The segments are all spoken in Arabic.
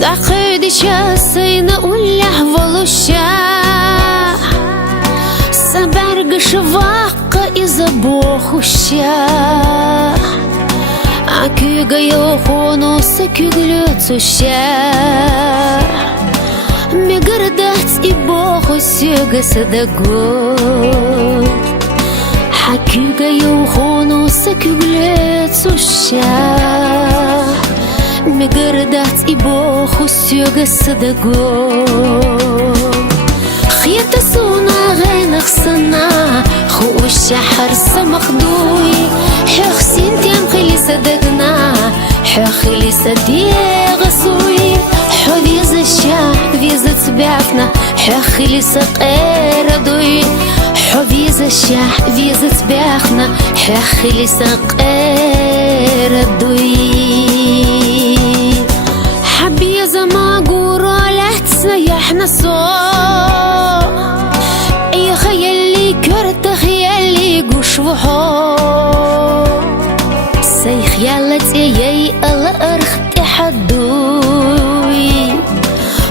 Дақиди часайна улях волуща Сабаргыш ваққа иза бохуща Акюга йохонуса күглөцуща Мегардаць и бохусюга садагой Акюга йохонуса күглөцуща Мегардаць и бохусюга садагой خيطة سونا غينخ سنا خوش حرس مخدوي حخ سنتيم خلي صدقنا حخلي صديق سوي حويز الشاه فيزا تبعفنا حخلي سقير دوي حويز الشاه فيزا تبعفنا حخلي سقير دوي حبي زما قورا لا تسيحنا صوت اي خيالي كرت خيالي قوش وحو سي خيالت ايي الله ارخت حدوي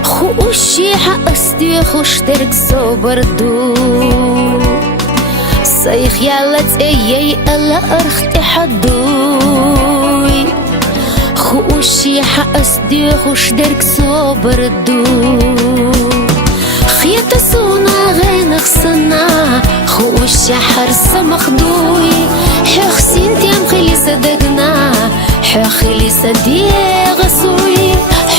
خوشي حقستي خوش ترك صبر دو سي خيالت ايي الله ارخت حدوي خوشي حقستي خوش درك صبر دو خيطة سونا غينخ سنا خوش حرس مخدوي حخ سنتيم خلي صدقنا حخلي صديق سوي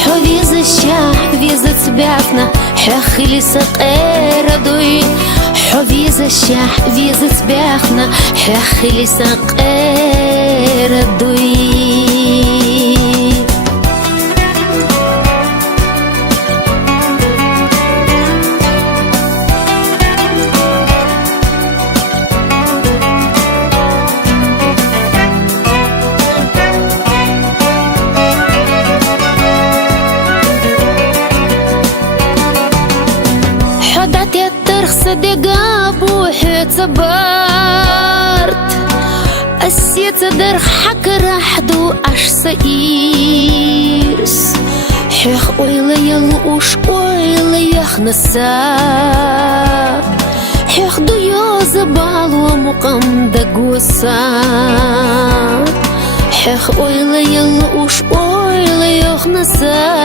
حويز الشاه فيزا تبعفنا حخلي سقير دوي حويز الشاه فيزا تبعفنا حخلي سقير دوي حدات يترخ صدقا بوحي تبارت أسيت درخ حك راحدو أش سئيرس حيخ أويلي يلوش أويلي يخنسا حيخ دو يوزبال ومقام دقوسا حيخ أويلي يلوش أويلي يخنسا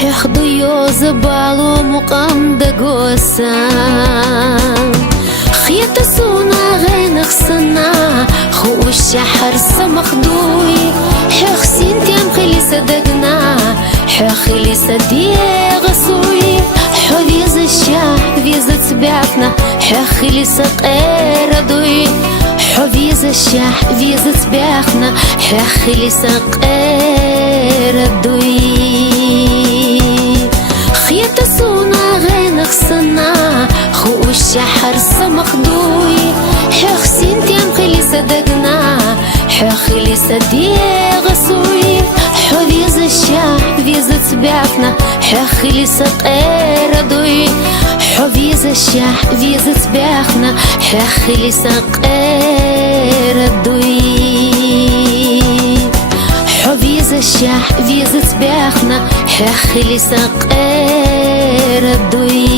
حيخدو يوزبالو مقام دقوسا خيطة سونا غينخ سنا خوش حرس مخدوي حيخ سنتيم خلي صدقنا حخلي صديق سوي حويز الشاه فيزا تبعفنا حخلي سقير دوي حويز الشاه فيزا تبعفنا حخلي سقير دوي خيطة سونا غينخ سنا خوش حرس مخدوي حخ سنتيم خلي صدقنا حخلي صديق سوي حويز الشاه فيزا تبعفنا حخلي سقير دوي حويز الشاه فيزا تبعفنا حخلي سقير دوي حويز الشاه فيزا تبعفنا حخلي سقير دوي